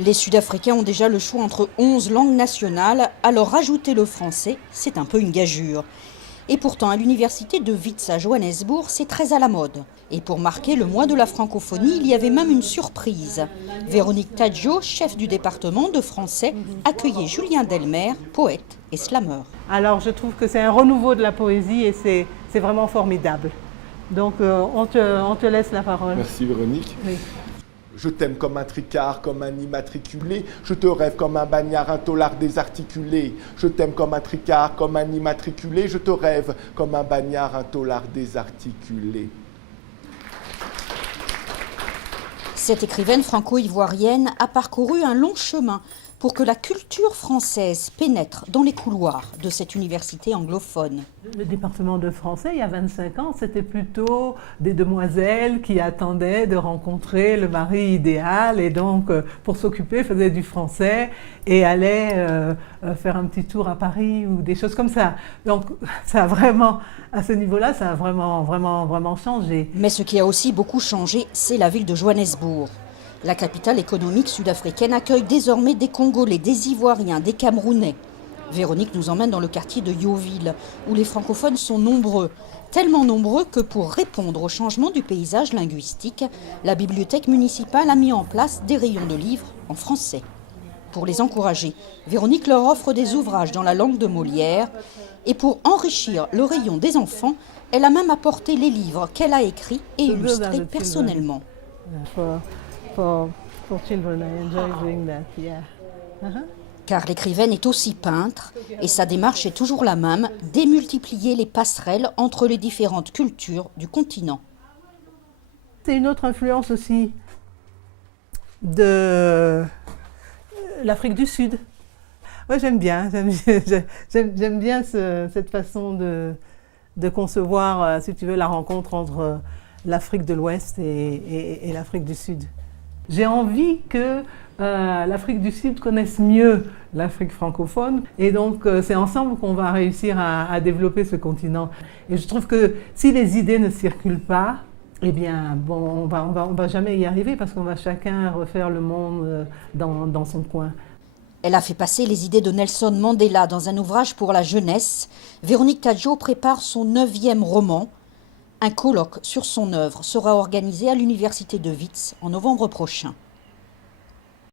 Les Sud-Africains ont déjà le choix entre 11 langues nationales, alors rajouter le français, c'est un peu une gageure. Et pourtant, à l'université de Wits à Johannesburg, c'est très à la mode. Et pour marquer le mois de la francophonie, il y avait même une surprise. Véronique Tadjo, chef du département de français, accueillait Julien Delmer, poète et slameur. Alors je trouve que c'est un renouveau de la poésie et c'est vraiment formidable. Donc on te laisse la parole. Merci Véronique. Oui. Je t'aime comme un tricard, comme un immatriculé. Je te rêve comme un bagnard, un taulard désarticulé. Je t'aime comme un tricard, comme un immatriculé. Je te rêve comme un bagnard, un taulard désarticulé. Cette écrivaine franco-ivoirienne a parcouru un long chemin pour que la culture française pénètre dans les couloirs de cette université anglophone. Le département de français, il y a 25 ans, c'était plutôt des demoiselles qui attendaient de rencontrer le mari idéal et donc pour s'occuper faisaient du français et allaient faire un petit tour à Paris ou des choses comme ça. Donc ça a vraiment, à ce niveau-là, ça a vraiment changé. Mais ce qui a aussi beaucoup changé, c'est la ville de Johannesburg. La capitale économique sud-africaine accueille désormais des Congolais, des Ivoiriens, des Camerounais. Véronique nous emmène dans le quartier de Yeoville, où les francophones sont nombreux. Tellement nombreux que pour répondre au changement du paysage linguistique, la bibliothèque municipale a mis en place des rayons de livres en français. Pour les encourager, Véronique leur offre des ouvrages dans la langue de Molière. Et pour enrichir le rayon des enfants, elle a même apporté les livres qu'elle a écrits et illustrés personnellement. For children, I enjoy doing that, yeah. Car l'écrivaine est aussi peintre et sa démarche est toujours la même, démultiplier les passerelles entre les différentes cultures du continent. C'est une autre influence aussi de l'Afrique du Sud. Ouais, j'aime bien cette façon de concevoir, si tu veux, la rencontre entre l'Afrique de l'Ouest et l'Afrique du Sud. J'ai envie que l'Afrique du Sud connaisse mieux l'Afrique francophone et donc c'est ensemble qu'on va réussir à développer ce continent. Et je trouve que si les idées ne circulent pas, eh bien bon, on va jamais y arriver parce qu'on va chacun refaire le monde dans son coin. Elle a fait passer les idées de Nelson Mandela dans un ouvrage pour la jeunesse. Véronique Tadjo prépare son 9e roman. Un colloque sur son œuvre sera organisé à l'université de Wits en novembre prochain.